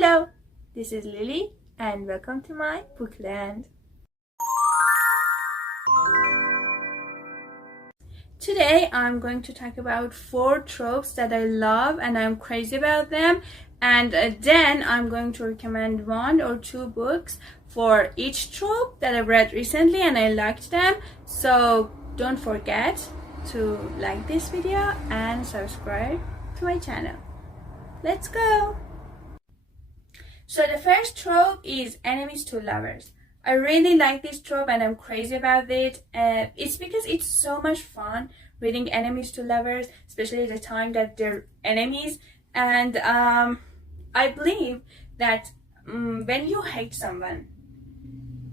Hello, this is Lily and welcome to my bookland. Today I'm going to talk about 4 tropes that I love and I'm crazy about them, and then I'm going to recommend 1 or 2 books for each trope that I've read recently and I liked them. So don't forget to like this video and subscribe to my channel. Let's go! So the first trope is enemies to lovers. I really like this trope and I'm crazy about it. It's because it's so much fun reading enemies to lovers, especially the time that they're enemies. And I believe that when you hate someone,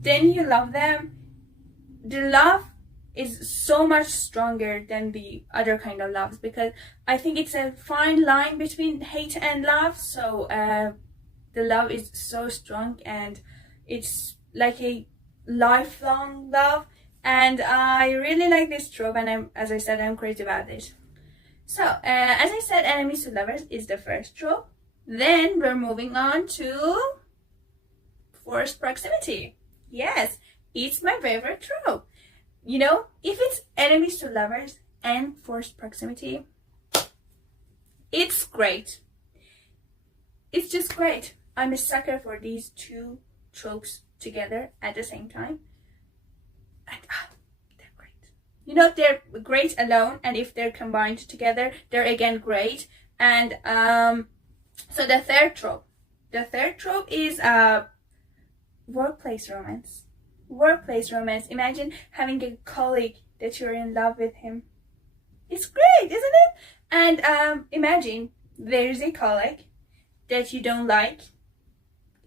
then you love them. The love is so much stronger than the other kind of loves, because I think it's a fine line between hate and love. So the love is so strong and it's like a lifelong love, and I really like this trope, and as I said, I'm crazy about it. So as I said, enemies to lovers is the first trope. Then we're moving on to forced proximity. Yes, it's my favorite trope. You know, if it's enemies to lovers and forced proximity, it's great. It's just great. I'm a sucker for these 2 tropes together at the same time, and they're great. You know, they're great alone, and if they're combined together, they're again great. And so the third trope is workplace romance. Imagine having a colleague that you're in love with him. It's great, isn't it? And imagine there's a colleague that you don't like.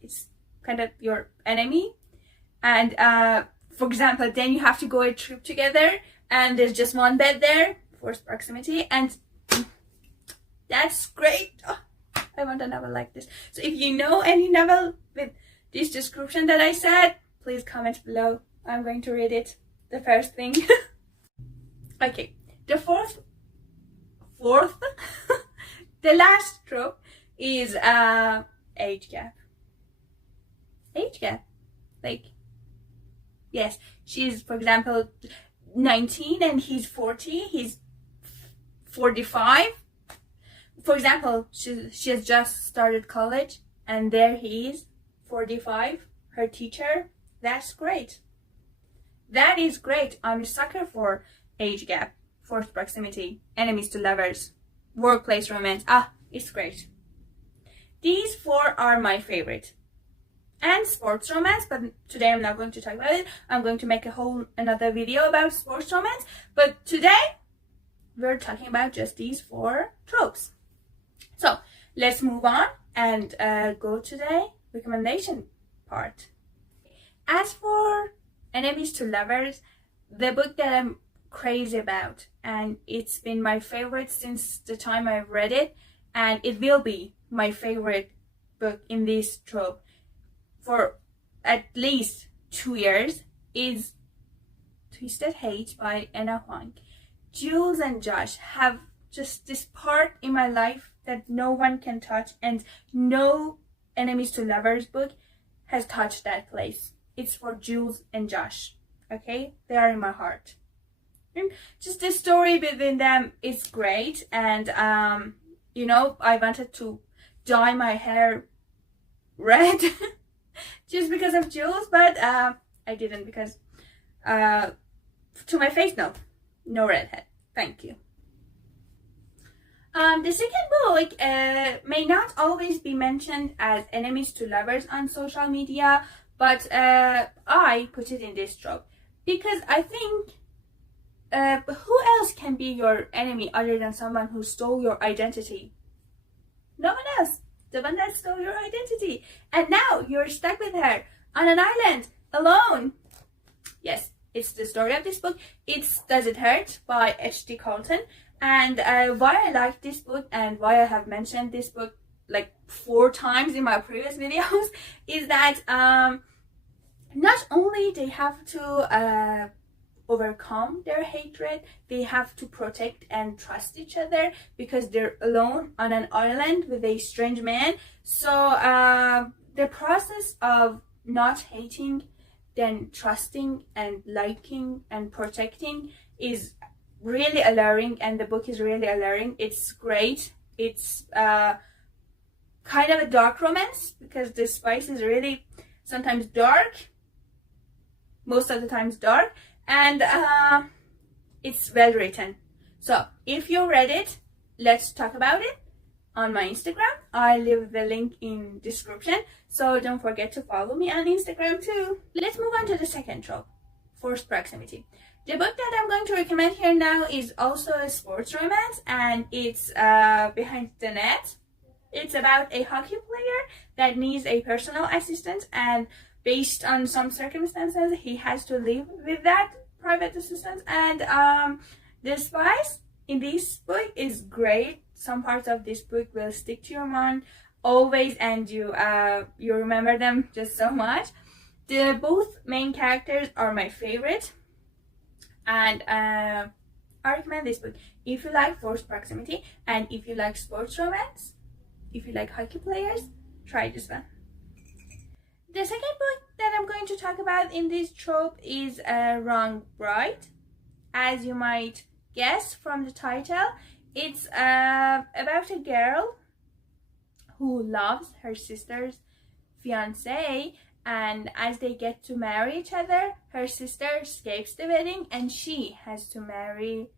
It's kind of your enemy, and for example, then you have to go a trip together and there's just one bed there, forced proximity, and that's great. Oh, I want a novel like this. So if you know any novel with this description that I said, please comment below. I'm going to read it the first thing. Okay, the fourth the last trope is age gap. Like, yes, she's, for example, 19 and he's 40, he's 45. For example, she has just started college and there he is, 45, her teacher. That's great. That is great. I'm a sucker for age gap, forced proximity, enemies to lovers, workplace romance. It's great. These 4 are my favorite. And sports romance, but today I'm not going to talk about it. I'm going to make another video about sports romance, but today we're talking about just these 4 tropes. So let's move on and go to the recommendation part. As for enemies to lovers, the book that I'm crazy about, and it's been my favorite since the time I read it, and it will be my favorite book in this trope for at least 2 years, is Twisted Hate by Ana Haung. Jules and Josh have just this part in my life that no one can touch, and no enemies to lovers book has touched that place. It's for Jules and Josh, okay? They are in my heart. And just the story between them is great, and you know, I wanted to dye my hair red just because of Jules, but I didn't, because to my face, no redhead, thank you. The second book may not always be mentioned as enemies to lovers on social media, but I put it in this trope because I think who else can be your enemy other than someone who stole your identity? No one else. The one that stole your identity, and now you're stuck with her on an island alone. Yes, it's the story of this book. It's Does It Hurt by H.D Carlton. And why I like this book and why I have mentioned this book like 4 times in my previous videos is that not only they have to overcome their hatred. They have to protect and trust each other because they're alone on an island with a strange man. So the process of not hating, then trusting and liking and protecting is really alluring, and the book is really alluring. It's great. It's kind of a dark romance because the spice is really sometimes dark, most of the times dark, and it's well written. So if you read it, let's talk about it on my Instagram. I'll leave the link in description, so don't forget to follow me on Instagram too. Let's move on to the second trope, forced proximity. The book that I'm going to recommend here now is also a sports romance, and it's Behind the Net. It's about a hockey player that needs a personal assistant, and based on some circumstances, he has to live with that private assistant. And the spice in this book is great. Some parts of this book will stick to your mind always, and you remember them just so much. The both main characters are my favorite, and I recommend this book if you like forced proximity, and if you like sports romance, if you like hockey players, try this one. The second book that I'm going to talk about in this trope is Wrong Bride. As you might guess from the title, it's about a girl who loves her sister's fiancé, and as they get to marry each other, her sister escapes the wedding and she has to marry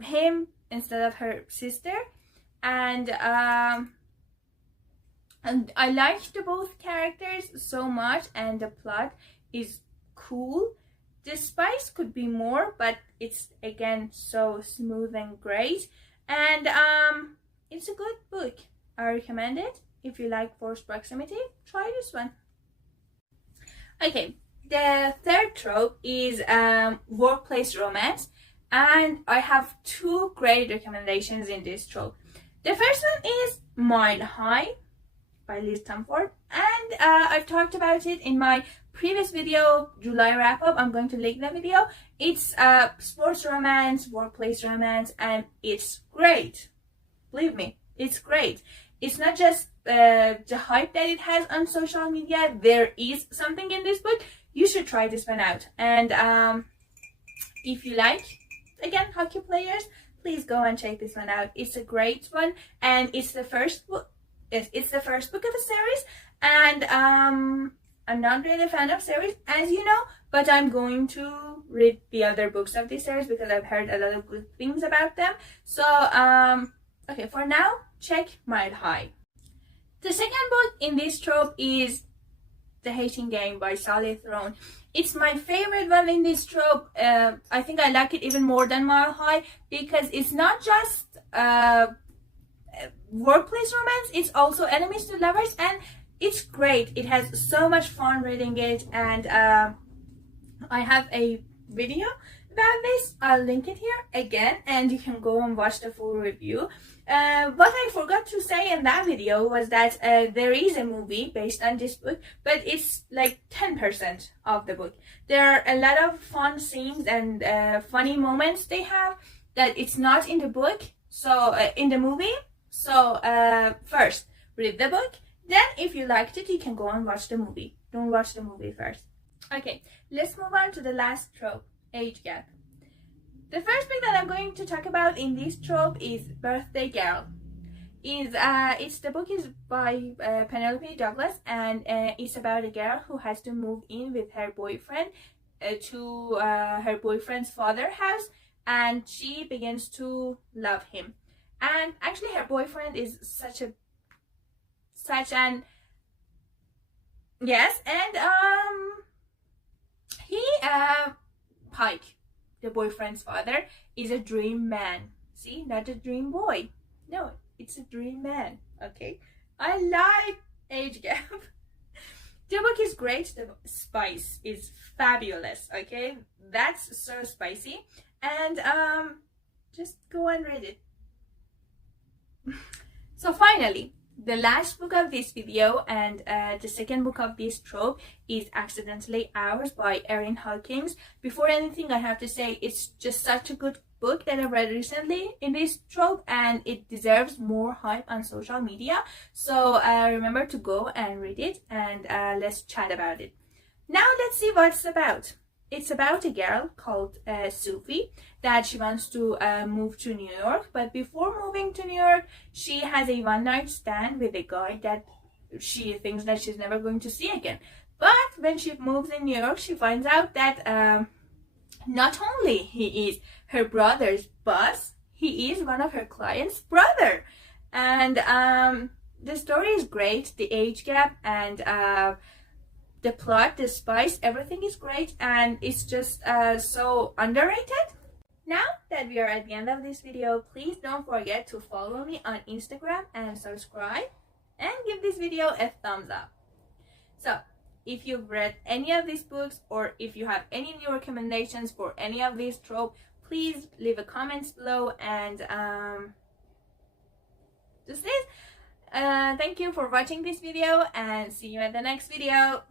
him instead of her sister. And I liked both characters so much, and the plot is cool. The spice could be more, but it's again so smooth and great, and it's a good book. I recommend it. If you like forced proximity, try this one. Okay, the third trope is workplace romance, and I have two great recommendations in this trope. The first one is Mile High by Liz Tomforde, and I've talked about it in my previous video, July wrap-up. I'm going to link the video. It's sports romance, workplace romance, and it's great. Believe me, it's great. It's not just the hype that it has on social media. There is something in this book. You should try this one out. And if you like, again, hockey players, please go and check this one out. It's a great one, and it's the first book. It's the first book of the series, and I'm not really a fan of series, as you know, but I'm going to read the other books of this series because I've heard a lot of good things about them. So okay, for now, check Mile High. The second book in this trope is The Hating Game by Sally Throne. It's my favorite one in this trope. I think I like it even more than Mile High because it's not just workplace romance, it's also enemies to lovers, and it's great. It has so much fun reading it, and I have a video about this. I'll link it here again, and you can go and watch the full review. What I forgot to say in that video was that there is a movie based on this book, but it's like 10% of the book. There are a lot of fun scenes and funny moments they have that it's not in the book, so in the movie. So first read the book, then if you liked it, you can go and watch the movie. Don't watch the movie first. Okay, let's move on to the last trope, age gap. The first book that I'm going to talk about in this trope is Birthday Girl. The book is by Penelope Douglas, and it's about a girl who has to move in with her boyfriend to her boyfriend's father's house, and she begins to love him. And actually, her boyfriend is such an yes, and Pike, the boyfriend's father, is a dream man. See, not a dream boy. No, it's a dream man. Okay, I like age gap. The book is great. The spice is fabulous. Okay, that's so spicy, and just go and read it. So finally, The last book of this video and the second book of this trope is Accidentally Ours by Erin Hawkins. Before anything, I have to say it's just such a good book that I read recently in this trope, and it deserves more hype on social media. So remember to go and read it, and let's chat about it. Now let's see what it's about. It's about a girl called Sophie that she wants to move to New York, but before moving to New York, she has a one-night stand with a guy that she thinks that she's never going to see again. But when she moves in New York, she finds out that not only he is her brother's boss, he is one of her clients' brother. And the story is great, the age gap and the plot, the spice, everything is great, and it's just so underrated. Now that we are at the end of this video, please don't forget to follow me on Instagram and subscribe, and give this video a thumbs up. So, if you've read any of these books, or if you have any new recommendations for any of these tropes, please leave a comment below, and just this. Thank you for watching this video, and see you at the next video.